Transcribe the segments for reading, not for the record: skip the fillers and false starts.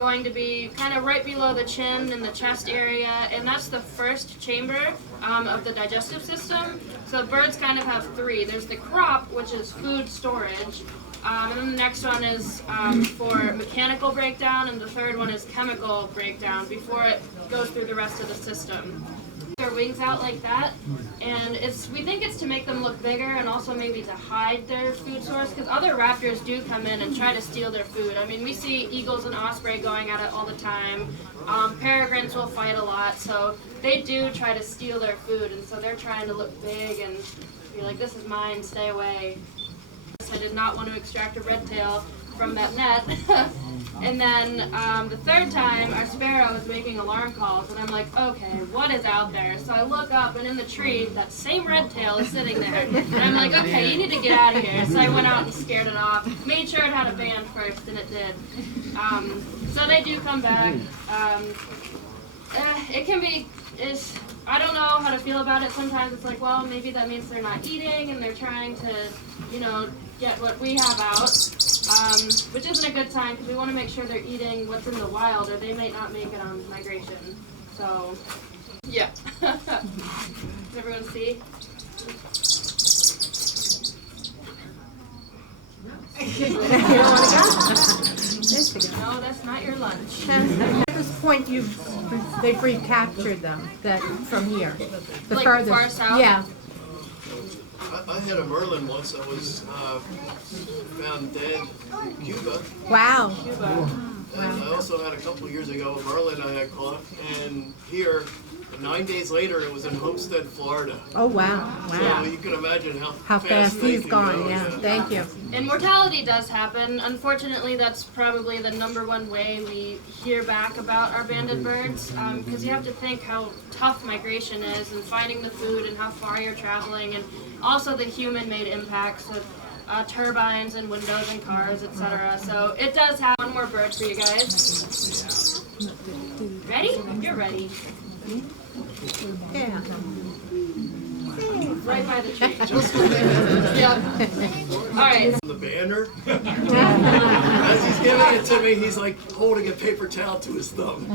Going to be kind of right below the chin in the chest area, and that's the first chamber of the digestive system. So birds kind of have three. There's the crop, which is food storage, and then the next one is for mechanical breakdown, and the third one is chemical breakdown before it goes through the rest of the system. Their wings out like that, and we think it's to make them look bigger and also maybe to hide their food source, because other raptors do come in and try to steal their food. I mean, we see eagles and osprey going at it all the time. Peregrines will fight a lot, so they do try to steal their food, and so they're trying to look big and be like, this is mine, stay away. I did not want to extract a red tail from that net. And then the third time, our sparrow was making alarm calls, and I'm like, okay, what is out there? So I look up, and in the tree, that same red tail is sitting there. And I'm like, okay, you need to get out of here. So I went out and scared it off. Made sure it had a band first, and it did. So they do come back. It can be, I don't know how to feel about it. Sometimes it's like, well, maybe that means they're not eating, and they're trying to, get what we have out, which isn't a good sign because we want to make sure they're eating what's in the wild, or they might not make it on migration. So, yeah. Does everyone see? No, that's not your lunch. At this point, they've recaptured them from here. The like farthest, far south? Yeah. I had a merlin once that was found dead in Cuba. Wow. And I also had a couple of years ago a merlin I had caught, and here, 9 days later, it was in Homestead, Florida. Oh, wow. So you can imagine How fast they he's can gone, go, yeah. Thank you. And mortality does happen. Unfortunately, that's probably the number one way we hear back about our banded birds, because you have to think how tough migration is, and finding the food, and how far you're traveling, and also the human-made impacts of turbines and windows and cars, etc. So it does have one more bird for you guys. Ready? You're ready. Yeah. Right by the tree. Yeah. All right. The banner. As he's giving it to me, he's like holding a paper towel to his thumb.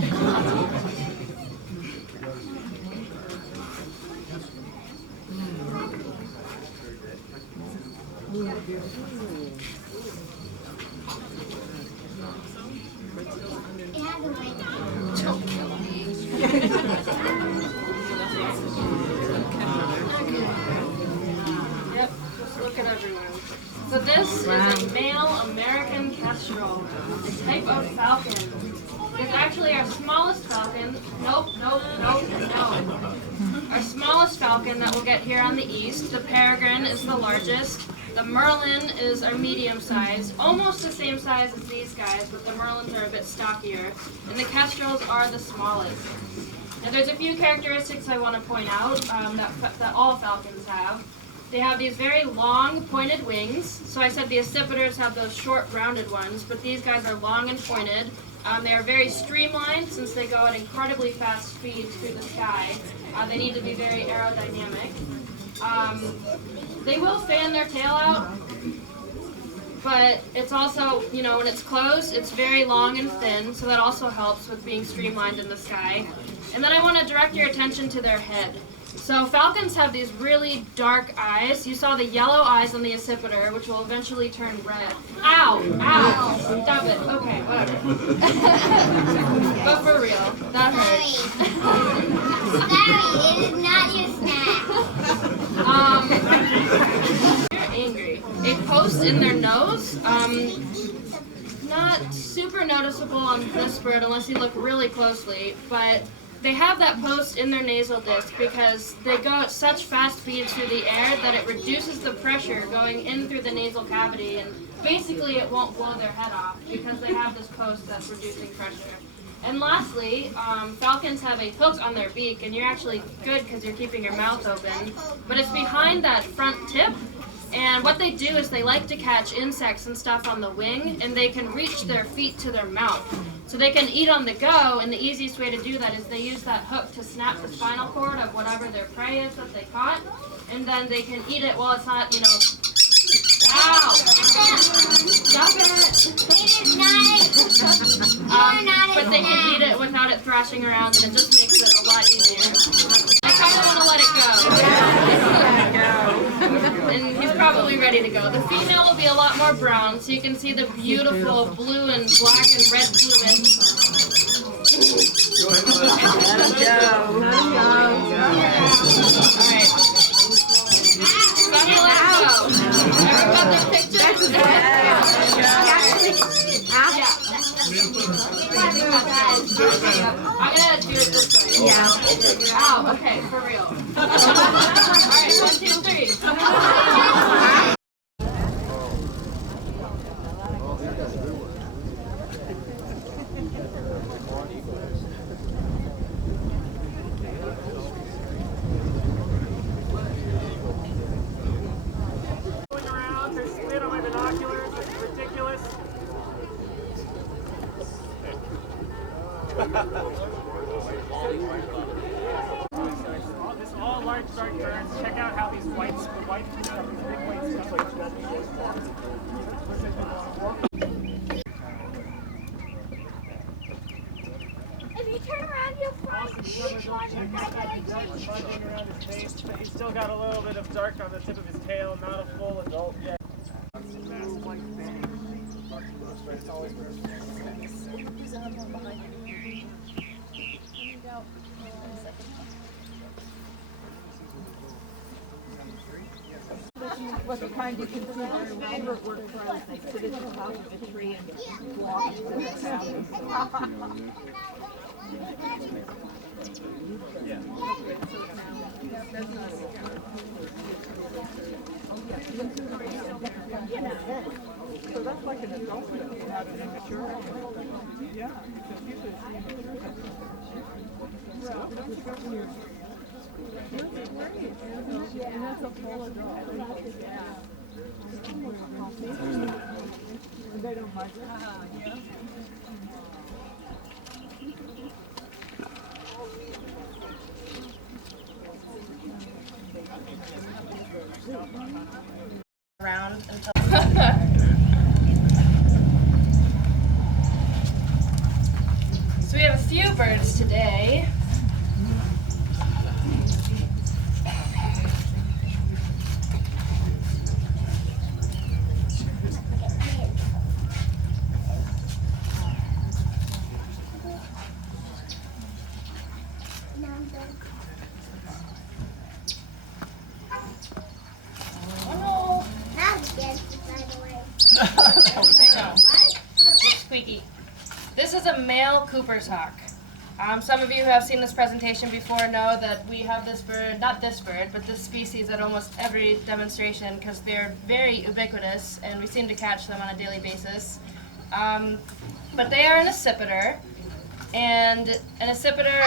Don't kill me. Yep, just look at everyone. So this is a male American kestrel, a type of falcon. It's actually our smallest falcon. Nope. Our smallest falcon that we'll get here on the east. The peregrine is the largest. The merlin is our medium size, almost the same size as these guys, but the merlins are a bit stockier. And the kestrels are the smallest. Now there's a few characteristics I want to point out that all falcons have. They have these very long pointed wings. So I said the accipiters have those short rounded ones, but these guys are long and pointed. They are very streamlined since they go at incredibly fast speeds through the sky. They need to be very aerodynamic. They will fan their tail out, but it's also, when it's closed, it's very long and thin, so that also helps with being streamlined in the sky. And then I want to direct your attention to their head. So falcons have these really dark eyes. You saw the yellow eyes on the accipiter, which will eventually turn red. Ow! Stop it. Okay, whatever. But for real, that hurts. Sorry, it is not your snack. They're angry. A post in their nose, not super noticeable on this bird unless you look really closely, but they have that post in their nasal disc because they go at such fast speeds through the air that it reduces the pressure going in through the nasal cavity, and basically it won't blow their head off because they have this post that's reducing pressure. And lastly, falcons have a hook on their beak, and you're actually good because you're keeping your mouth open, but it's behind that front tip. And what they do is they like to catch insects and stuff on the wing, and they can reach their feet to their mouth. So they can eat on the go, and the easiest way to do that is they use that hook to snap the spinal cord of whatever their prey is that they caught, and then they can eat it while it's not, Ow! Stop it! It is nice. But they can eat it without it thrashing around, and it just makes it a lot easier. I kind of want to let it go. And he's probably ready to go. The female will be a lot more brown, so you can see the beautiful blue and black and red plumage. Alright. So I'm gonna let it go. Everyone got their pictures? Yeah. I'm gonna do it this way. Yeah. Ow, okay, for real. Alright, 1, 2, 3. Going around, there's spit on my binoculars, it's ridiculous. This all large dark burns. Check out how these white stuff, these big white If you turn around, you'll find each one. buzzing around his face, but he's still got a little bit of dark on the tip of his tail, not a full adult yet. But the kind you can see their favorite were crows. They sit at the top of a tree and walk to the cabin. So that's like an adult that you have an immature. Yeah, because usually it's immature. And that's a full adult. They don't like it. Yeah. Around until So we have a few birds today. Squeaky. This is a male Cooper's hawk. Some of you who have seen this presentation before know that we have this bird, not this bird, but this species at almost every demonstration because they're very ubiquitous and we seem to catch them on a daily basis. But they are an accipiter, and an accipiter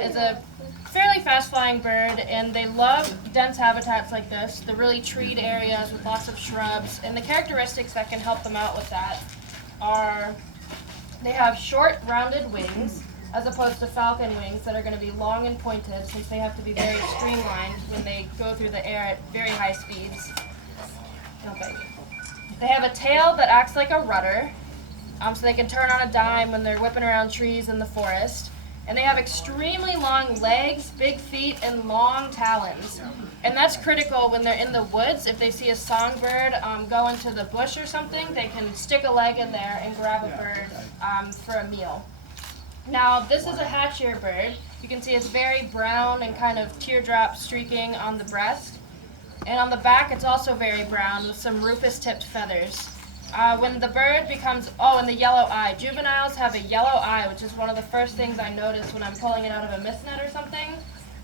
is a fairly fast-flying bird, and they love dense habitats like this, the really treed areas with lots of shrubs, and the characteristics that can help them out with that are they have short, rounded wings, as opposed to falcon wings that are going to be long and pointed since they have to be very streamlined when they go through the air at very high speeds. Okay. They have a tail that acts like a rudder, so they can turn on a dime when they're whipping around trees in the forest. And they have extremely long legs, big feet, and long talons. And that's critical when they're in the woods. If they see a songbird go into the bush or something, they can stick a leg in there and grab a bird for a meal. Now, this is a hatchier bird. You can see it's very brown and kind of teardrop streaking on the breast. And on the back, it's also very brown with some rufous-tipped feathers. When the bird becomes, and the yellow eye. Juveniles have a yellow eye, which is one of the first things I notice when I'm pulling it out of a mist net or something.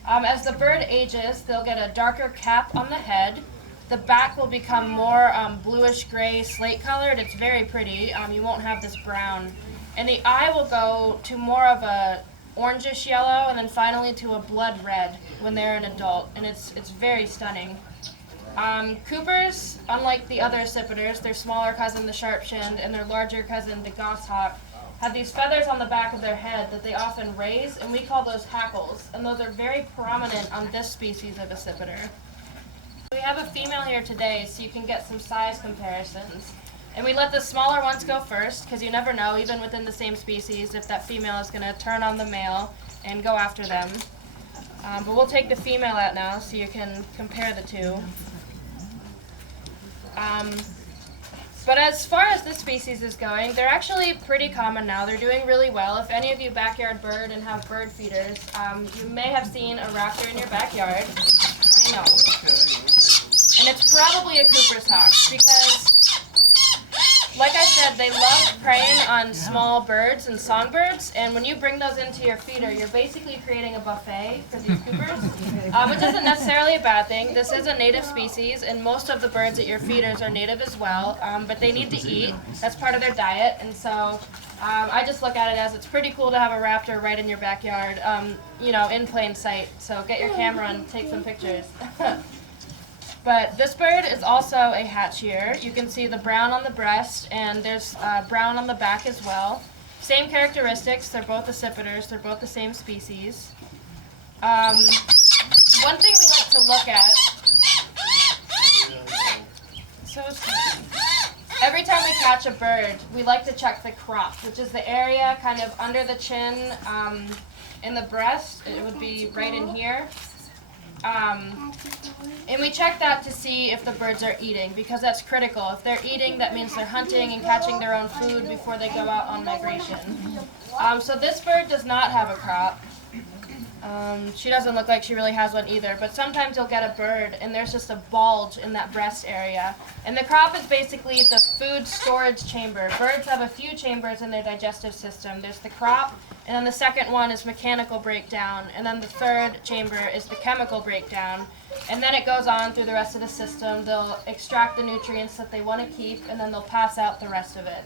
As the bird ages, they'll get a darker cap on the head. The back will become more bluish-gray, slate-colored. It's very pretty. You won't have this brown. And the eye will go to more of a orangish yellow, and then finally to a blood red when they're an adult. And it's very stunning. Coopers, unlike the other accipiters, their smaller cousin, the sharp-shinned, and their larger cousin, the goshawk, have these feathers on the back of their head that they often raise, and we call those hackles, and those are very prominent on this species of accipiter. We have a female here today, so you can get some size comparisons. And we let the smaller ones go first, because you never know, even within the same species, if that female is going to turn on the male and go after them. But we'll take the female out now, so you can compare the two. But as far as this species is going, they're actually pretty common now. They're doing really well. If any of you backyard bird and have bird feeders, you may have seen a raptor in your backyard. I know. And it's probably a Cooper's hawk because, like I said, they love preying on small birds and songbirds, and when you bring those into your feeder, you're basically creating a buffet for these Coopers, which isn't necessarily a bad thing. This is a native species, and most of the birds at your feeders are native as well, but they need to eat. That's part of their diet, and so I just look at it as it's pretty cool to have a raptor right in your backyard, in plain sight. So get your camera and take some pictures. But this bird is also a hatch year. You can see the brown on the breast, and there's brown on the back as well. Same characteristics. They're both accipiters. They're both the same species. One thing we like to look at. Every time we catch a bird, we like to check the crop, which is the area kind of under the chin, in the breast. It would be right in here. And we check that to see if the birds are eating, because that's critical. If they're eating, that means they're hunting and catching their own food before they go out on migration. So this bird does not have a crop. She doesn't look like she really has one either, but sometimes you'll get a bird and there's just a bulge in that breast area. And the crop is basically the food storage chamber. Birds have a few chambers in their digestive system. There's the crop, and then the second one is mechanical breakdown, and then the third chamber is the chemical breakdown. And then it goes on through the rest of the system. They'll extract the nutrients that they want to keep, and then they'll pass out the rest of it.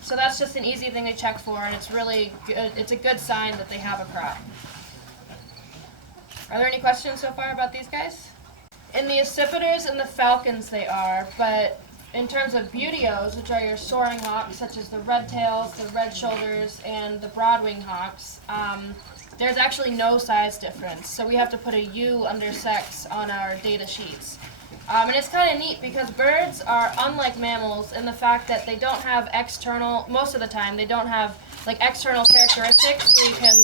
So that's just an easy thing to check for, and it's really good. It's a good sign that they have a crop. Are there any questions so far about these guys? In the accipiters and the falcons they are, but in terms of buteos, which are your soaring hawks, such as the red tails, the red shoulders, and the broadwing hawks, there's actually no size difference. So we have to put a U under sex on our data sheets. And it's kind of neat because birds are unlike mammals in the fact that they don't have external, most of the time, they don't have like external characteristics where you can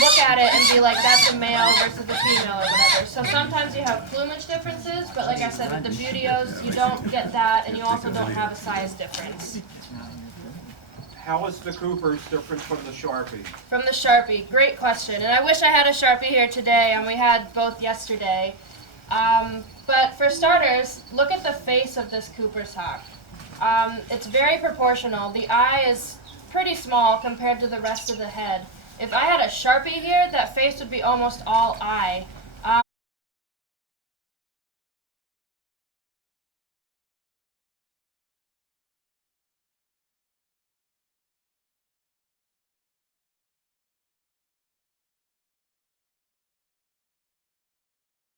look at it and be like, that's a male versus a female or whatever. So sometimes you have plumage differences, but like I said, with the buteos, you don't get that, and you also don't have a size difference. How is the Cooper's different from the Sharpie? From the Sharpie, great question. And I wish I had a Sharpie here today, and we had both yesterday. But for starters, look at the face of this Cooper's hawk. It's very proportional. The eye is pretty small compared to the rest of the head. If I had a Sharpie here, that face would be almost all eye.